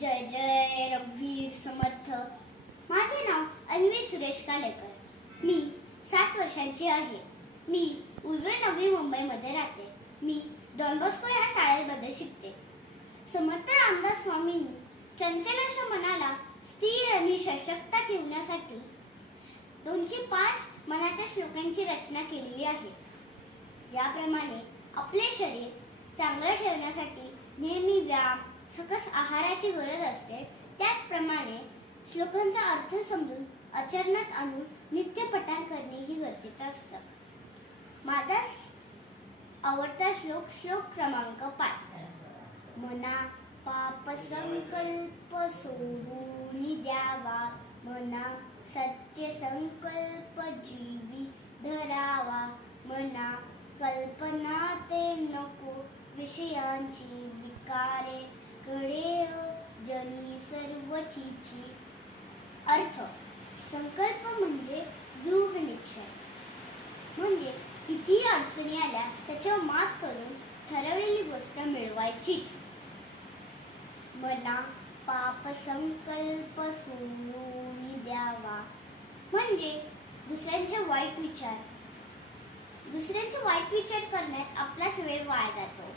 जय जय रघुवीर समर्थ. माझे नाव अन्वी सुरेश कालेकर. मी सात वर्षांची आहे. मी उर्वे नवी मुंबईमध्ये राहते. मी डॉनबॉस्को या शाळेमध्ये शिकते. समर्थ रामदास स्वामींनी चंचल मनाला स्थिर आणि सशक्त ठेवण्यासाठी दोनशे पाच मनाच्या श्लोकांची रचना केलेली आहे. ज्याप्रमाणे आपले शरीर चांगलं ठेवण्यासाठी नेहमी व्यायाम सकस आहाराची गरज असते. त्याचप्रमाणे श्लोकांचा अर्थ समजून आचरणात आणून नित्य पठाण करणे ही गरजेचं असतं. माझा आवडता श्लोक श्लोक क्रमांक पाच. मना पाप संकल्प सोडून द्यावा. मना सत्य संकल्प जीवी धरावा. मना कल्पना ते नको. विषयांची विकारे कडे जनी सर्व चीची अर्थ संकल्प म्हणजे दृढ निश्चय म्हणजे कितीही अडचणी आल्या त्याच्यावर मात करून ठरवलेली गोष्ट मिळवायचीच. मना पाप संकल्प सोडून द्यावा. म्हणजे दुसऱ्यांचे वाईट विचार. दुसऱ्यांचे वाईट विचार करण्यात आपलाच वेळ वाया जातो.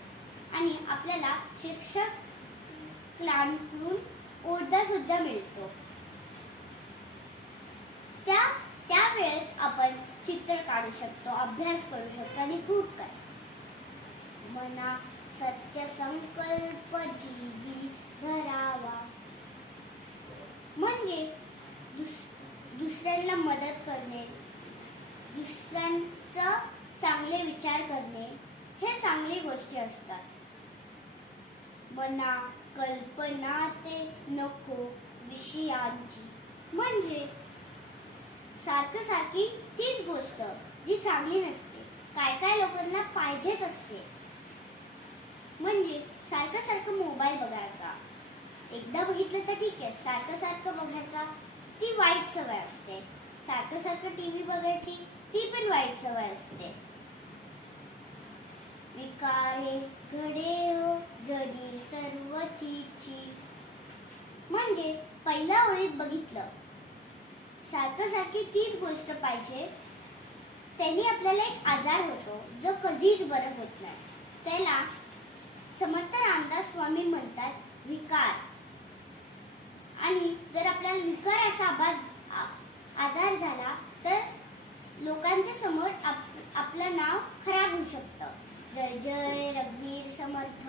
आणि आपल्याला शिक्षक शिक्षकांकडून ओरडा सुद्धा मिळतो. त्या त्या वेळेत आपण चित्र काढू शकतो अभ्यास करू शकतो आणि खूप काय मना सत्य संकल्प जीवी धरावा. म्हणजे दुस दुसऱ्यांना मदत करणे दुसऱ्यांचं चांगले विचार करणे हे चांगली गोष्टी असतात. मना कल्पना ते नको विषयांची. म्हणजे? सारखं सारखी तीच गोष्ट जी चांगली नसते. काय काय लोकांना पाहिजेच असते. म्हणजे? सारखं सारखं मोबाईल बघायचा. एकदा बघितलं तर ठीक आहे. सारखं सारखं बघायचा ती वाईट सवय असते. सारखं सारखं टी व्ही बघायची ती पण वाईट सवय असते. विकारे घडे हो जरी सर्व चीची म्हणजे पहिल्या ओळीत बघितलं. सारखं सारखी तीच गोष्ट पाहिजे. त्यांनी आपल्याला एक आजार होतो जो कधीच बरं होत नाही. त्याला समर्थ रामदास स्वामी म्हणतात विकार. आणि जर आपल्याला विकार असा आबाद आजार झाला तर लोकांच्या समोर आप, आपलं नाव खराब जय जय रघुवीर समर्थ.